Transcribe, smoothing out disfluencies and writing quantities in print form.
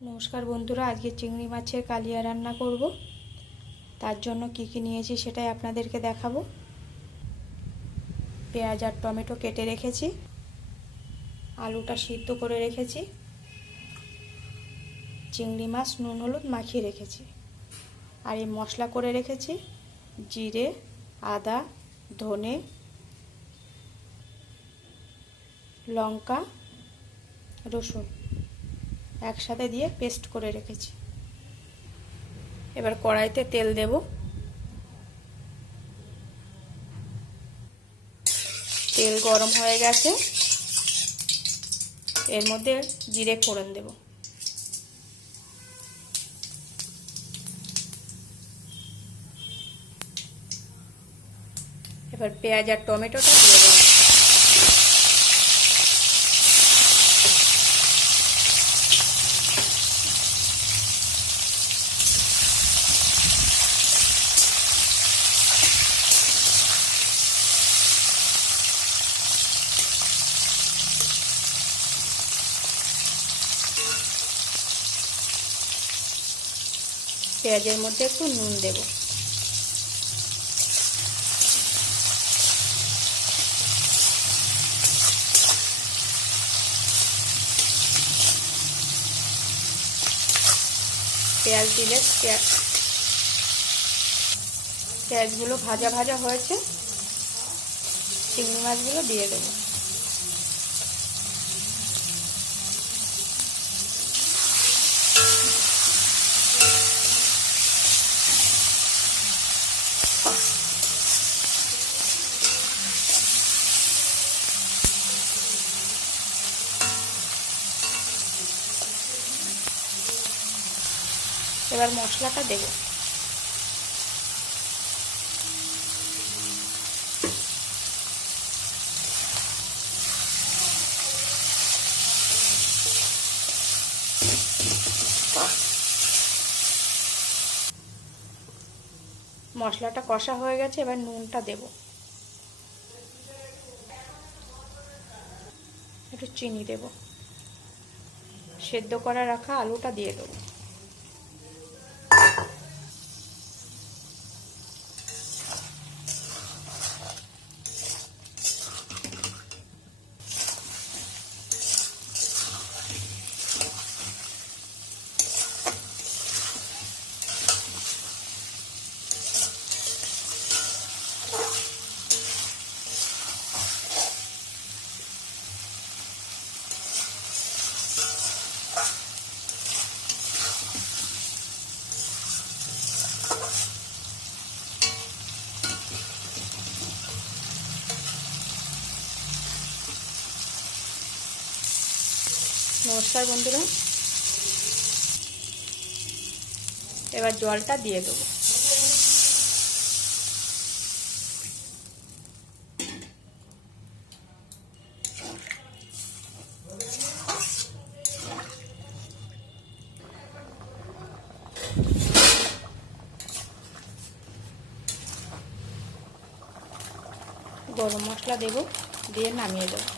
নমস্কার বন্ধুরা, আজকে চিংড়ি মাছের কালিয়া রান্না করব। তার জন্য কি কি নিয়েছি সেটাই আপনাদেরকে দেখাবো। পেঁয়াজ আর টমেটো কেটে রেখেছি, আলুটা সিদ্ধ করে রেখেছি, চিংড়ি মাছ নুন হলুদ মাখিয়ে রেখেছি, আর এই মশলা করে রেখেছি জিরে, আদা, ধনে, লঙ্কা, রসুন একসাথে দিয়ে পেস্ট করে রেখেছি। এবার কড়াইতে তেল দেব। তেল গরম হয়ে গেছে, এর মধ্যে জিরে ফোড়ন দেব। এবার পেঁয়াজ আর টমেটোটা দিয়ে দেব। পেঁয়াজের মধ্যে একটু নুন দেব। পেঁয়াজ দিলে পেঁয়াজগুলো ভাজা ভাজা হয়েছে, চিংড়ি মাছগুলো দিয়ে দেবো। এবার মশলাটা দেব। মশলাটা কষা হয়ে গেছে, এবার নুনটা দেব, একটু চিনি দেব, সেদ্ধ করা রাখা আলুটা দিয়ে দেব। নমস্কার বন্ধুরা, এবার জলটা দিয়ে দেবো। গরম মশলা দেব, দিয়ে নামিয়ে দেবো।